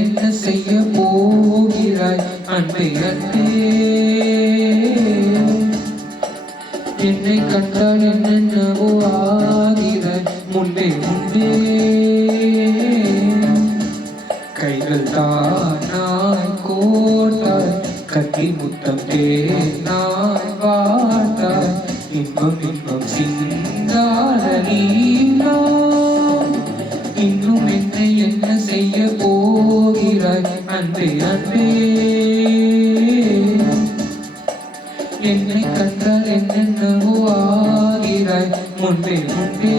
என்ன செய்ய போகிறாய் அன்பே அன்பே என்னை கண்டால் என்னென்னவோ ஆகிறாய் முன்பே முன்பே கைகள் தானாய் கோட்டாய் கட்டி முத்தம் தேனாய் வாட்டாய் இன்பம் இன்பம் சிந்தாத நீனா இன்னும் என்னை என்ன செய்ய போகிறாய் அன்பே அன்பே என்னை கண்டால் என்னென்னவோ ஆகிறாய் முன்பே முன்பே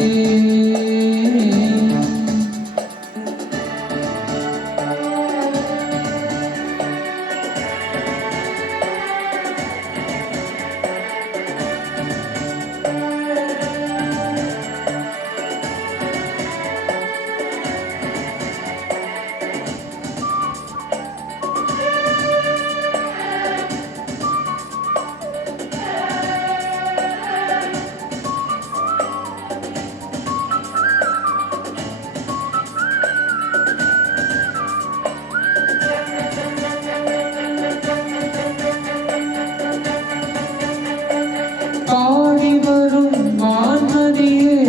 பாடி வரும் வான்மதியே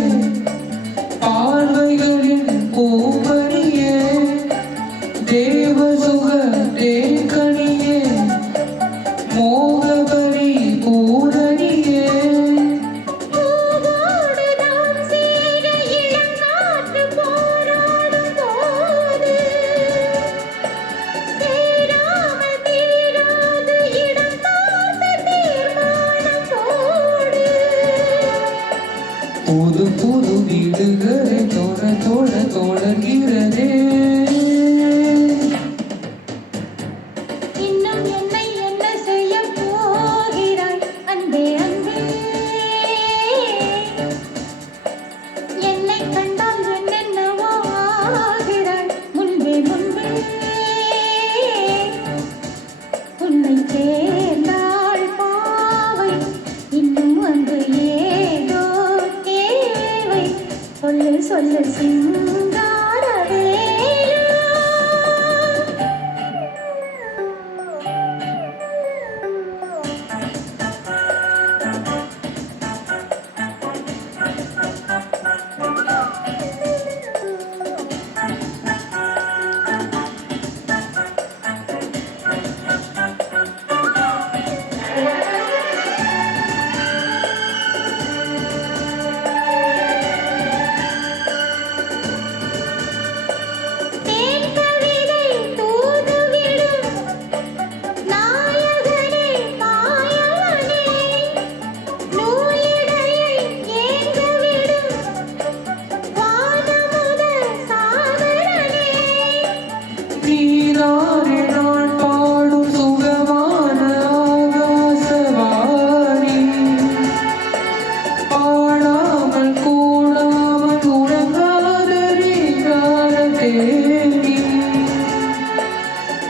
பார்வைகளின் பூவணியே தேவசுக தேக்கணியே மோகபரி பூரணியே புது புது வீடுகளை தொடர்கிறதே இன்னும் என்னை என்ன செய்ய போகிறாய் அன்பே அன்பே என்னை கண்டால் என்னென்னவோ ஆகிறாய் முன்பே முன்பே உன்னை சேர்ந்தாள் பாவை இன்னும் அன்பு ஏதோ தேவை சொல்லு சொல்லு சிங்காரவே நீதானே நான் பாடும் சுகமான ஆகாசவாணி பாடாமல் கூடாமல் உறங்காத நீரான தேவி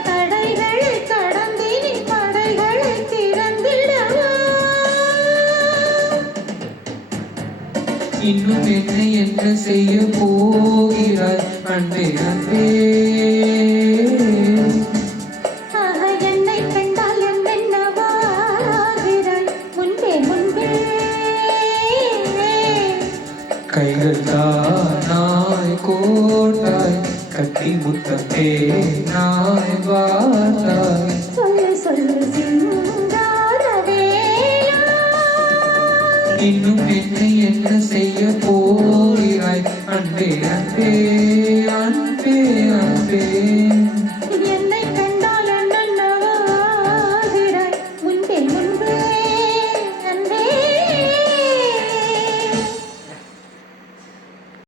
தடைகளை கடந்தினி படைகளை திறந்திடவா இன்னும் என்னை என்ன செய்ய போகிறாய் அன்பே அன்பே என்னை கண்டால் என்னென்னவோ ஆகிறாய் முன்பே முன்பே கைகள் தானாய் கோட்டாய் கட்டி முத்தம் தேனாய் வாட்டாய் சொல்லு சொல்லு சிங்காரவேலா இன்னும் என்னை என்ன செய்ய போகிறாய் அன்பே அன்பே அன்பே அன்பே